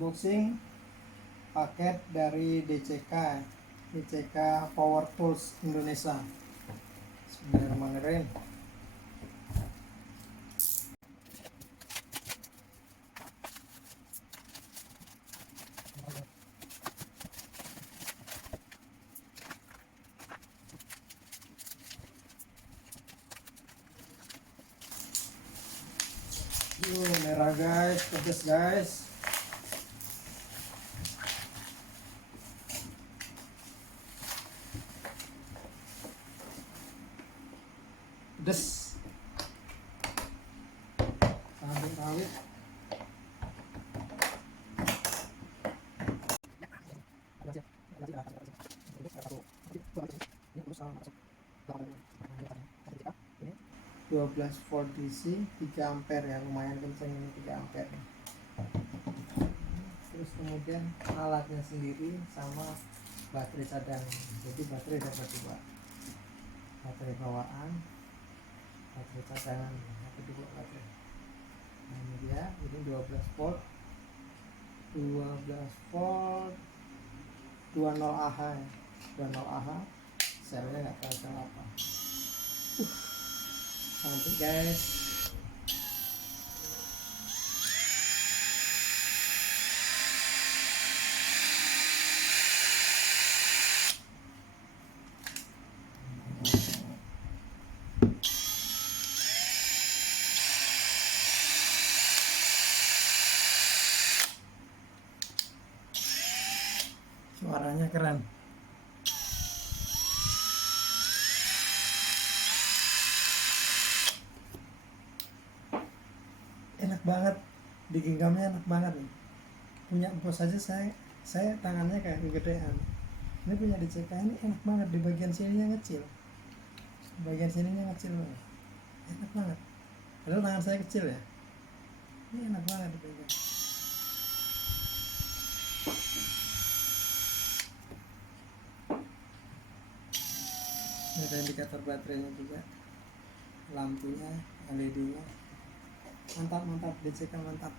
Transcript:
unboxing paket dari DCK Power Tools Indonesia. Bismillahirrahmanirrahim. Merah guys, pedas guys. Pedas. Cabai rawit. Ini 12 volt DC 3 ampere ya, lumayan kenceng ini 3 ampere. Terus kemudian alatnya sendiri sama baterai cadangan. Jadi baterai dapat 2, baterai bawaan, baterai cadangan, satu 2 baterai. Nah ini dia, ini 12 volt 20 Ah ya. 20 Ah, selnya nggak tahu sel apa. Cantik guys. Suaranya keren. Enak banget, digenggamnya enak banget nih. Punya bos aja saya tangannya kayak kegedean. Ini punya DCK ini enak banget, di bagian sininya kecil, bagian sininya kecil banget. Enak banget, padahal tangan saya kecil ya. Ini enak banget dipegang. Ini ada indikator baterainya juga, lampunya, LED-nya. Mantap, DCK mantap.